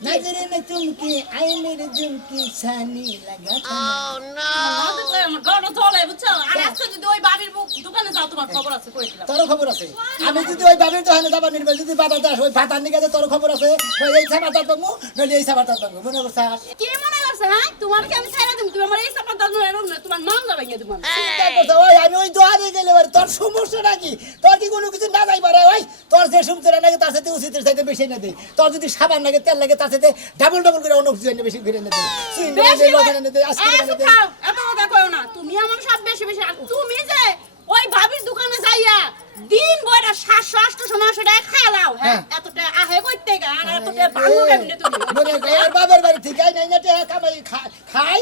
नजरे में चुमकी आई मेरे झुमकी छानी लगा Oh no! আমার গড় চলে বুঝছো আর আজকে যদি ওই বাবির দোকানে যাও তোমার খবর আছে কই দিলাম তোর খবর আছে আমি যদি ওই বাবির দোকানে যাব নির্বাচন যদি বাবা দাস ওই ভাতার নিকাতে তোর খবর আছে এই সাবাটার দমু নলি এই সাবাটার দমু মনে করছাস কি মনে করছ হ্যাঁ তোমার কি আমি ছাইরা দিম তুমি আমার এই সাপা দাও না তোমার নাম যাবে কি তোমার চিন্তা করছ ওই আমি ওই দোকানে গেলে বারে তোর সমস্যা নাকি তোর কি কোনো কিছু না যাই পারে ওই তোর যে সুমতরা নাকি তার সাথে উচিতের সাথে বেশি না দে তোর যদি সাবান লাগে তেল লাগে তার সাথে ডাবল ডাবল করে অন্য কিছু বেশি করে না দে চিন্তা করে লগে না দে আজকে না দে এত কথা কইও না তুমি আমার সব বেশি বেশি আর তুমি যে ওই ভাবির দোকানে যাইয়া দিন বইটা 700 800 টাকা খালাও হ্যাঁ এতটা আহে কইতে গা আর এতটা ভালো কেমনে তুমি মনে গায়ের বাবার বাড়ি থেকে নাই না টাকা কামাই খাই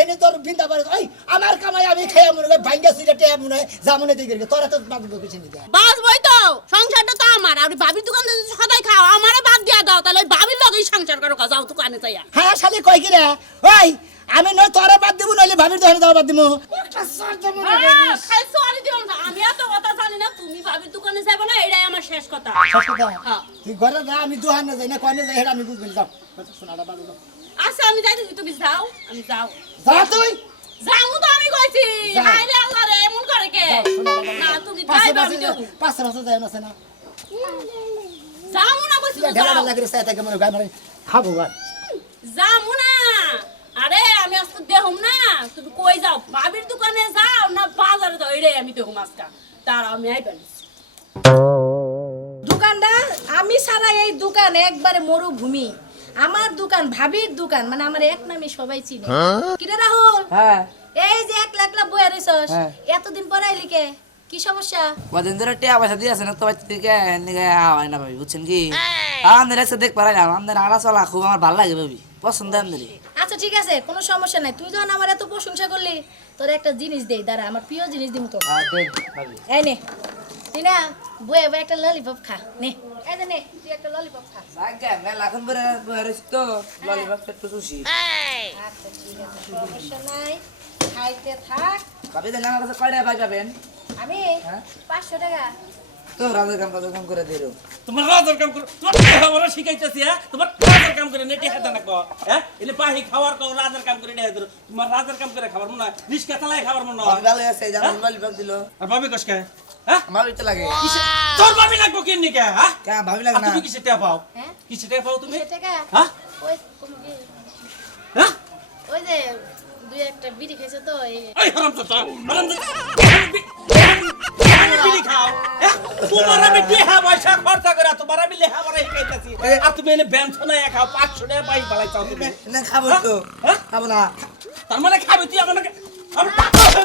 এনে তোর বিন্দা বাড়ি ওই আমার কামাই আমি খাই মনে করে ভাঙ্গা সিটা টাকা মনে জামনে দিকে তোর এত বাবু কিছু নিতে বাস বই তো সংসারটা তো আমার আর ভাবির দোকানে যদি সদাই খাও আমারে বাদ দিয়া দাও তাহলে ওই ভাবির লগেই সংসার করো যাও দোকানে যাইয়া হ্যাঁ শালি কই কি রে ওই আমি নয় তোরে বাদ দিব নইলে ভাবির দোকানে যাও বাদ দিব একটা সর্দ মনে করিস খাই সরি দিও না আমি এত কথা জানি না তুমি ভাবির দোকানে যাবে না এটাই আমার শেষ কথা হ্যাঁ তুই ঘরে যা আমি দোকানে যাই না কইনে যাই আমি বুঝবেন যাও শোনাটা বাদ দাও আচ্ছা আমি যাইতেছি তুমি যাও আমি যাও যা তুই যাও তো আমি কইছি আইলে আল্লাহ রে এমন করে কে না তুমি যাইবা আমি দেব পাঁচ বছর যাই না না যাও না কইছি তো ঢেলা যাও লাগে রে সাথে মনে গায় মারে খাবো গায় যাও না আরে আমি আজকে দেহম না তুমি কই যাও ভাবির দোকানে যাও না বাজারে যাও এটাই আমি দেহম আজকে তার আমি আইবেন দোকানদার আমি সারা এই দোকান একবারে মরুভূমি আমার দোকান ভাবির দোকান মানে আমার এক নামে সবাই চিনে কিরে রাহুল হ্যাঁ এই যে এক লাখ লাখ বইয়া রইছস হ্যাঁ। এতদিন পরে আইলি কে কি সমস্যা কদিন ধরে টিয়া পয়সা দিয়েছে না তো থেকে হয় না ভাবি বুঝছেন কি আমাদের এসে দেখ পারাইলাম আমাদের আড়া চলা খুব আমার ভালো লাগে ভাবি পছন্দ আমাদের আচ্ছা ঠিক আছে কোনো সমস্যা নাই তুই যখন আমার এত প্রশংসা করলি তোর একটা জিনিস দেই দাঁড়া আমার প্রিয় জিনিস দিমু তো ভাবি এই নে তুই না বইয়া বইয়া একটা ললিপপ খা নে এই যে নে তুই একটা ললিপপ খা জায়গা মেলা এখন পরে রয়েছি তো ললিপপ একটু খুশি আচ্ছা ঠিক আছে সমস্যা নাই খাইতে থাক ভাবি দেখেন আমার কাছে কয় টাকা পাই পাবেন আমি হ্যাঁ 500 টাকা তো রাজের কাম করে দিলো তোমার রাজার কাম করো তোমার আমরা শিখাইতেছি হ্যাঁ তোমার রাজার কাম করে নেটে হাতে না কো হ্যাঁ এলে পাহি খাওয়ার কো রাজার কাম করে নেই ধরো তোমার রাজার কাম করে খাবার মনে হয় রিস্কা চালায় খাবার মনে হয় ভালো আছে জানেন ললিপপ দিলো আর ভাবি কসকে হ্যাঁ আমার তো লাগে তোর ভাবি লাগবো কেন নি কে হ্যাঁ কেন ভাবি লাগে আর না তুমি কিসে টাকা পাও হ্যাঁ কিসে টাকা পাও তুমি 200 টাকা হ্যাঁ ওই তুমি কি হ্যাঁ ওই যে দুই একটা বিড়ি খাইছে তো এই এই হারাম তো বিড়ি খাও হ্যাঁ তোমার আমি দেহা পয়সা খরচা করে তোমার আমি লেহা বড় শিখাইতাছি আর তুমি এনে বেঞ্চনা খাও 500 টাকা পাই বালাই চাও তুমি না খাবো তো হ্যাঁ? খাবো না তার মানে খাবে তুই আমাকে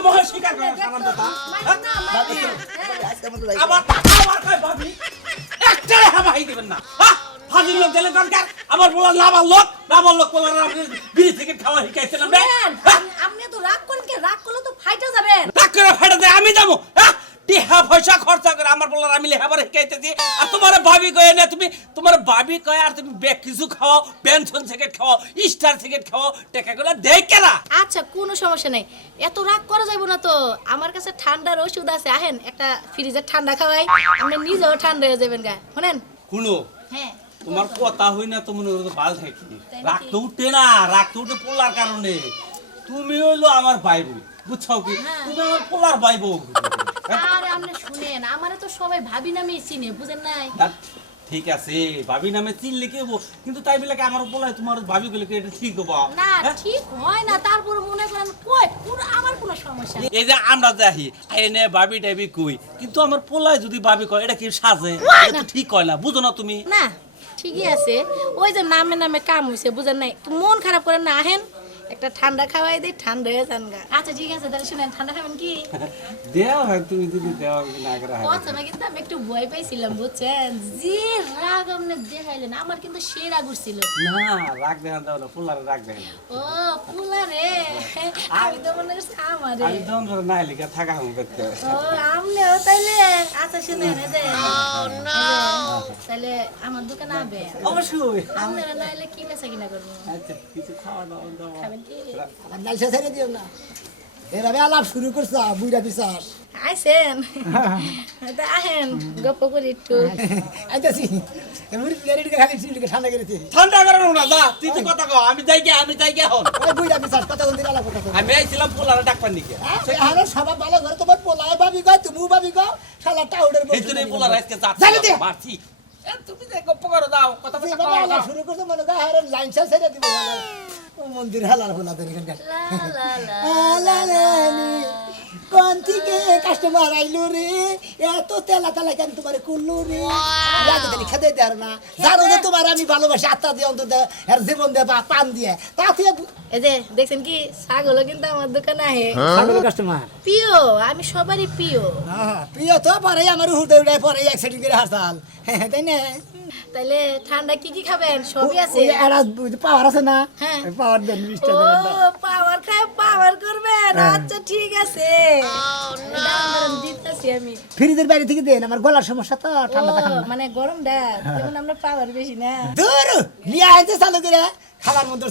মহা স্বীকার করে সালাম দাদা ভাবি আজকে মতো যাই আবার আবার কই ভাবি একটা হাবাই দিবেন না হ্যাঁ ফাজিল লোক দিলে দরকার আমার বলা লাভার লোক বলার আপনি বিড়ি থেকে খাওয়া শিখাইছেন আমরা আপনি তো রাগ করেন কে রাগ করলে তো ফাইটা যাবেন টাক করে ফেটে দেয় আমি যাবো হ্যাঁ টিহা পয়সা খরচা করে আমার বলার আমি লেহাবার শিখাইতেছি আর তোমার ভাবি কয়ে না তুমি তোমার ভাবি কয়ে আর তুমি কিছু খাও পেনশন সিগারেট খাও স্টার সিগারেট খাও টাকাগুলো দেয় কেনা আচ্ছা কোনো সমস্যা নাই এত রাগ করা যাইব না তো আমার কাছে ঠান্ডার ওষুধ আছে আহেন একটা ফ্রিজে ঠান্ডা খাওয়াই আপনি নিজেও ঠান্ডা হয়ে যাবেন গা শুনেন শুনো হ্যাঁ তোমার কথা হই না তো মনে হলো বাল থাকি রাখতে উঠে না রাখতে উঠে পোলার কারণে তুমি হইলো আমার ভাই বোন বুঝছো কি তুমি আমার পোলার ভাই বোন আরে আপনি শুনেন আমারে তো সবাই ভাবি নামে চিনে বুঝেন নাই ঠিক আছে ভাবি নামে চিনলে কি হবো কিন্তু তাই বলে কি আমার পোলায় তোমার ভাবি বলে কি এটা ঠিক হবো না ঠিক হয় না তারপর মনে করেন কই পুরো আমার কোনো সমস্যা নেই এই যে আমরা যাই এনে ভাবি টাইবি কই কিন্তু আমার পোলায় যদি ভাবি কয় এটা কি সাজে এটা তো ঠিক হয় না বুঝো না তুমি না ঠিকই আছে ওই যে নামে নামে কাম হইছে বুঝেন নাই মন খারাপ করেন না আহেন একটা ঠান্ডা খাওয়াই দেই ঠান্ডা হয়ে যান গা আচ্ছা ঠিক আছে তাহলে শুনেন ঠান্ডা খাবেন কি দেও হয় তুমি যদি দেও না করে ও সময় কিন্তু আমি একটু ভয় পাইছিলাম বুঝছেন যে রাগ আপনি দেখাইলেন আমার কিন্তু সে রাগ উঠছিল না রাগ দেখান দাও না পোলার রাগ দেখান ও পুলা রে আমি তো মনে করছি আমারে আমি দম ধরে না লিখে থাকা হম করতে ও আমনেও তাইলে আচ্ছা শুনেন এই যে তাহলে আমার দোকানে আবে অবশ্যই আপনারা নাইলে কি বেচা কিনা করবো আচ্ছা কিছু খাওয়া দাওয়া দাও খাবেন কি নাইসা ছেড়ে দিও না এভাবে আলাপ শুরু করছ বুইরা পিছাস আইছেন তা আহেন গপ্প করি একটু আইতাছি মুড়ি প্লেট খালি চিলকে ঠান্ডা করেছি ঠান্ডা করে না যা তুই তো কথা কও আমি যাই গে হন ওই বুইরা পিছাস কথা বলতে আলাপ কথা আমি আইছিলাম পোলারে ডাকবার নিকে আরে সবাই ভালো ঘরে তোমার পোলায় ভাবি গো তুমি ভাবি গো শালা টাউডের এই জন্য পোলারে আজকে জানি দে। যাচ্ছি মারছি এ, তুমি যে গপ্প করো দাও কথা কথা বাবা কও আলাপ শুরু করছো মনে কর আরে লাইন ছেড়ে দিব ও মন্দির হালার হোলা দেন এখানকার আলালানি কোন থেকে কাস্টমার আইলো রে এত তেলা তেলা কেন তোমার কুল্লু রে লাগে দেনি খেতে দেয়ার না জানো যে তোমার আমি ভালোবাসি আত্মা দিয়ে অন্তত এর জীবন দিয়ে বা পান দিয়ে তাতে এই যে দেখছেন কি ছাগল কিন্তু আমার দোকানে আহে কাস্টমার প্রিয় আমি সবারই প্রিয় প্রিয় তো পরে আমার হুদে উড়াই পরে অ্যাক্সিডেন্ট করে হাসতাল তাই না তাইলে ঠান্ডা কি কি খাবেন সবই আছে ওই এরা পাওয়ার আছে না হ্যাঁ। পাওয়ার দেন মিস্টার ও পাওয়ার খায় পাওয়ার করবেন আচ্ছা ঠিক আছে দাঁড়ান, দিতেছি আমি ফ্রিজের বাইরে থেকে দেন আমার গলার সমস্যা তো ও ঠান্ডা দেখান মানে গরমটা যেমন আমরা পাওয়ার বেশি না দূর নিয়ে আইতে চালু করে খাবার মধ্যে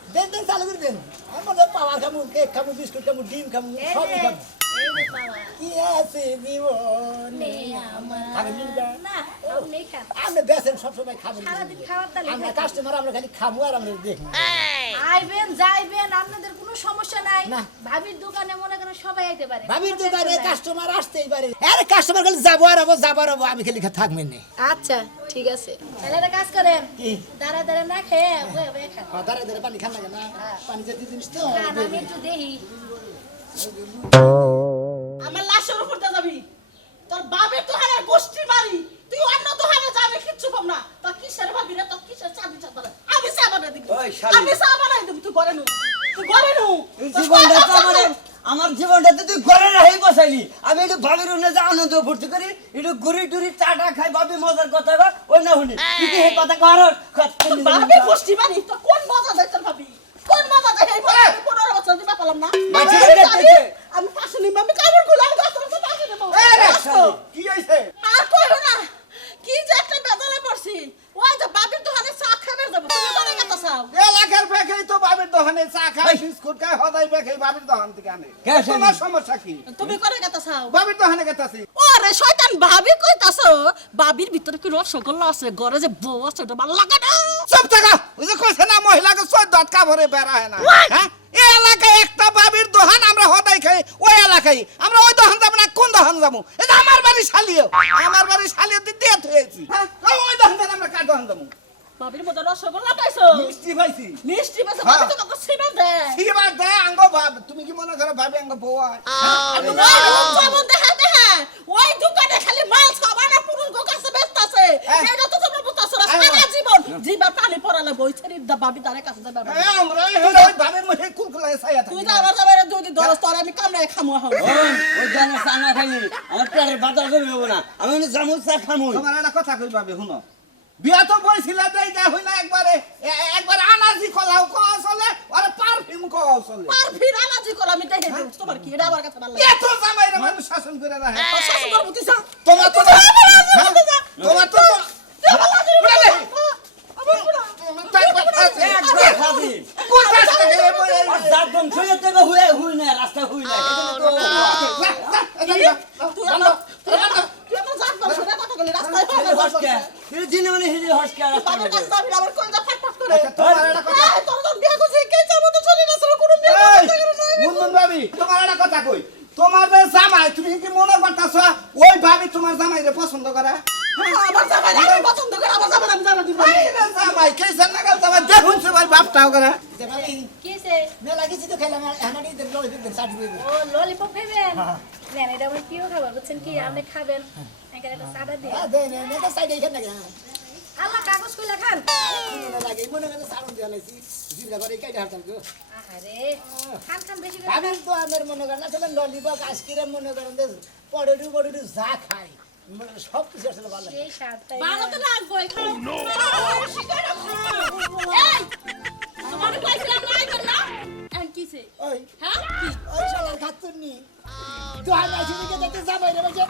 দেন দেন চালু করে দেন আমার পাওয়ার খামু কেক খামু বিস্কুট খামু ডিম খামু সবই খামু এই যে পাওয়ার কি আছে জীবনে আমার খাবেন নিন্দা? না আপনি খান আমরা বেসেন সবসময় খাবেন সারাদিন খাওয়ার তালে আমরা কাস্টমার আমরা খালি খামু আর আমরা দেখবো আইবেন যাইবেন আপনাদের কোনো সমস্যা নাই না। ভাবির দোকানে মনে করেন সবাই আইতে পারে ভাবির কোনো দোকানে tension নাই। কাস্টমার আসতেই পারে আরে কাস্টমার খালি যাবো আর আমি খালি থাকবেন না আচ্ছা ঠিক আছে তাহলে একটা কাজ করেন কি? দাঁড়া দাঁড়া না খেয়ে বয়ে বয়ে খান দাঁড়ায় দাঁড়ায় পানি খান লাগে না পানি জাতীয় জিনিস তো খান, আমি একটু দেখি আমার লাশের উপর দিয়ে যাবি তোর বাপের তো হারে গোষ্ঠী বাড়ি তুই অন্য তো হারে যাবে কিচ্ছু পাব না তোর কিসের ভাবি রে তোর কিসের চাবি চাদর আমি চা বানাই দিবি ওই শালি। আমি চা বানাই দিবি তুই ঘরে নু এই জীবনটা তো আমার জীবনটাতে তুই ঘরে রাখি বসাইলি আমি একটু ভাবির উন্নয় যে আনন্দ ফুর্তি করি একটু ঘুরি টুরি চাটা খাই ভাবি মজার কথা কর ওই না শুনি তুই কি এই কথা কর তোর বাপের গোষ্ঠী বাড়ি তো কোন মজা দেয় তোর ভাবি কোন মজা দেয় এই মজা আমি 15 বছর দিবা পেলাম না মাঝে আমি দেখতে যাবি, আমি পাশে নিব আমি কাপড় গুলো আমি 10 বছর পাশে দেব কি হইছে আর কইও না কি যে একটা বেদনা পড়ছি ওই যে বাপের দোকানে চা খাবে যাব তুমি বলে গেছ চাও এলাকার বেখাই তো বাবির দোকানে চা খায় বিস্কুট খায় হদাই বেখাই বাবির দোকান থেকে আনে কে আসেনি? তোমার সমস্যা কি তুমি করে গেছ চাও বাবির দোকানে গেতাছি ওরে শয়তান ভাবি কইতাছ বাবির ভিতরে কি রসগোল্লা আছে ঘরে যে বউ আছে ওটা ভালো লাগে না সব টাকা ওই যে কইছে না মহিলাকে 14 কাপড়ে বেরা হয় না হ্যাঁ এই এলাকায় একটা বাবির দোকান আমরা হদাই খাই ওই এলাকায় আমরা ওই দোকান যাব না কোন দোকান যাবো এটা আমার বাড়ি শালিও দিয়ে থয়েছি হ্যাঁ ওই দোকান থেকে আমরা কার দোকান যাবো বাবির মধ্যে রসগোল্লা পাইছো মিষ্টি পাইছি মিষ্টি পাইছো হ্যাঁ। বাবি তো তোকে সিনা দেয় এবার দে আঙ্গ ভাব তুমি কি মনে করো ভাবি আঙ্গ বউ হয় যেমন দেখা দেখা ওই দোকানে খালি মাল খাবার না পুরুষ গো কাছে ব্যস্ত আছে এটা তো তোমরা বুঝতাছো না সারা জীবন জীবন পানি পড়ালে বই ছেড়ে দা বাবি তারে কাছে যাবে আমরা ওই ভাবের মধ্যে কুলকুলায় ছায়া তুই থাকি তো আবার যাবে দুই দিন ধরস তোর আমি কামড়ায় খামু এখন ওই জানে চা না খাইলি আমার পেটের বাজার করে নেবো না আমি জামু চা খামু তোমার একটা কথা কই ভাবে শুনো বিয়া তো বইছিল দেই যা হই না একবারে আনাজি কলাও কওয়া চলে আর পারফিউম কওয়া চলে পারফির আলাজি কর আমি দেখে দেব তোমার কি এটা আমার কাছে ভালো লাগে এত জামাইরা মানুষ শাসন করে রাখে শাসন করব তুই যা তোমার তো তোমার তো একবার খাবি জাতন ছুঁয়ে থেকে হুয়ে হুই না রাস্তা হুই না তুই আমার জাত বল শুনে কথা বলি রাস্তায় পাবে হসকে তুই দিনে মানে হিজি হসকে রাস্তা বাবার কাছে যাবি আমার কোন যা ফাটফাট করে তোমার একটা কথা তোর তো বিয়া করছিস কে যাবো তো চলি না সরো কোনো বিয়া করতে গেল না মুনমুন ভাবি তোমার একটা কথা কই তোমার যে জামাই তুমি কি মনে করতাছ ওই ভাবি তোমার জামাইরে পছন্দ করে আমার জামাই আমি পছন্দ করে আমার জামাই আমি জানা দিব জামাই কে জানাগাল জামাই দেখুন সে ভাই বাপটাও করে কিসে মেলা কিছু তো খেলাম আমার ঈদের লড়ে দিতেন সার্টিফিকেট ও ললিপপ খাবেন নেন এটা আমার প্রিয় খাবার বুঝছেন কি আপনি খাবেন এখানে একটা সাদা দিয়ে দেন এটা সাইডে এখানে না আল্লাহ কাগজ কইলা খান লাগে মনে করে সারন দেওয়া লাগছি জিবরা করে কাইটা হারতাম গো আরে খান খান বেশি করে আমি তো আমার মনে করেন আসলে ললিপপ আইসক্রিম মনে করেন যে পড়ে যা খাই সব কিছু আসলে ভালো লাগে এই স্বাদটাই ভালো তো লাগবে খাও এই তোমার কইছিলাম না আইবেন না এন কিছে ওই হ্যাঁ কি ওই শালার খাতুন নি তো আমি আসলে দেখতে যাবাই রে বলছে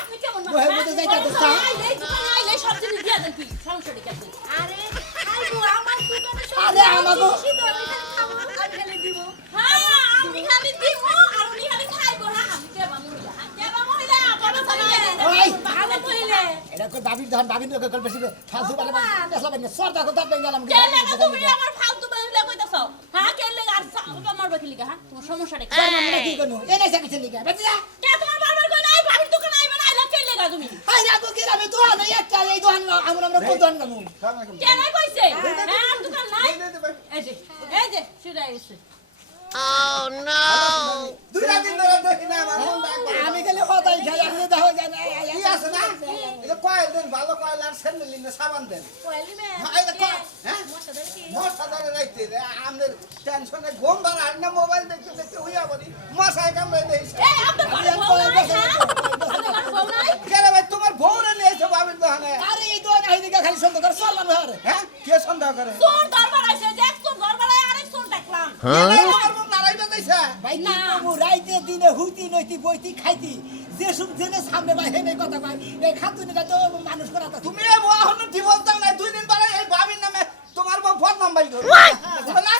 আপনি কেমন বহে মধ্যে যাইতা তো চা সব জিনিস দিয়ে দেন কি সমস্যা কি আরে খাইবো আমার দোকানে সব আরে আমাগো জিনিসই তো দেখো দাবির দহন দাবির লোক কল বেশি ফালতু বালে আসলে না সর দেখো দাব গেলাম কে লাগা তুমি আমার ফালতু বানিয়ে কইতাছো হ্যাঁ কে লাগা আর আমার বাকি লিগা হ্যাঁ তোমার সমস্যাটা কি মানে কি করব এ নাই সাকিছে লিগা বাচ্চা কে তোমার বাবার কই নাই ভাবির দোকানে আইবা না আইলা কে লাগা তুমি আই রাখো কি আমি তো না একটা এই দহন আমরা কোন দহন নামু কে নাই কইছে হ্যাঁ দোকান নাই এই যে শুরু হইছে দুইটা দিন ধরে দেখি না আমার মন ডাক করে। আমি গেলে হতাই খাই আমি দেখো জানা কি আছে না এই যে কয়েল দেন ভালো কয়েল আর স্যান্ডেল নিন সাবান দেন কইলি মে এই যে কয়েল হ্যাঁ মশাদার কি মশা ধরে রাখতে দে আমাদের টেনশনে ঘুম ভাড়া আর না মোবাইল দেখতে দেখতে হইয়া বলি মশায় কামড়ে দেইছে এই আপনার ঘরে বউ নাই হ্যাঁ আপনার ঘরে বউ নাই কেরে ভাই তোমার বউরে নিয়েছে বাবির দোকানে আরে এই দহন আই দিকে খালি সন্দেহ করে সর মান ঘর হ্যাঁ কে সন্দেহ করে চোর দরবার আইছে যে চোর দরবার আরেক চোর দেখলাম তোমার বউ নারাই বাজাইছে ভাই না বাবু রাইতে দিনে হুইতি নইতি বইতি খাইতি যে সব জেনে সামনে বাইরে নেই কথা কয় এই খাতুনিটা তো মানুষ করা তা তুমি এই বউ এখন ডিভোর্স দাও না 2 দিন পরে এই বাবির নামে তোমার বউ ফোন নাম্বার করো বুঝলে না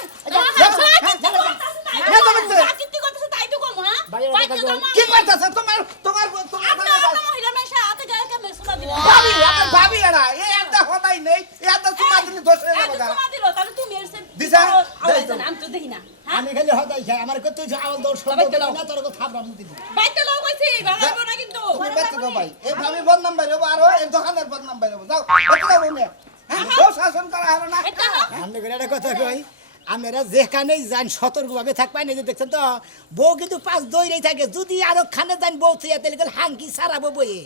চাকরি করতেছে তাই তো কম হ্যাঁ বাইরে বাইরে কথা তো কি করতেছে তোমার তোমার আপনার মহিলা মেশা হাতে গায়ে কে মেসুনা দিল ভাবি আপনার ভাবি এরা এই একটা হতাই নেই এই একটা তোমার দিন দোষ হয়ে এত যাবে সময় দিল তাহলে তুমি এসে দিশা, আওয়াজ না আমি তো দেখি না হ্যাঁ আমি খালি হতাই খাই আমার কত আওয়াজ দৌড় সব বাইতে দাও। না তোর কথা থাপড়া মুতি বাইতে লোক কইছি বানাবো না কিন্তু তুমি বাচ্চা গো ভাই এই ভাবি বদ নাম্বার হবো আর এই দোকানের বদ নাম্বার হবো যাও বাচ্চা যাও নে হ্যাঁ ও শাসন করা হবে না এটা না আমি করে একটা কথা কই আমরা যেখানেই যান সতর্কভাবে থাকবাই না যে দেখছেন তো বউ কিন্তু পাঁচ দইরেই থাকে যদি আরো খানে যান বউ থইয়া তেলে হাঙ্কি সারাবো বইয়ে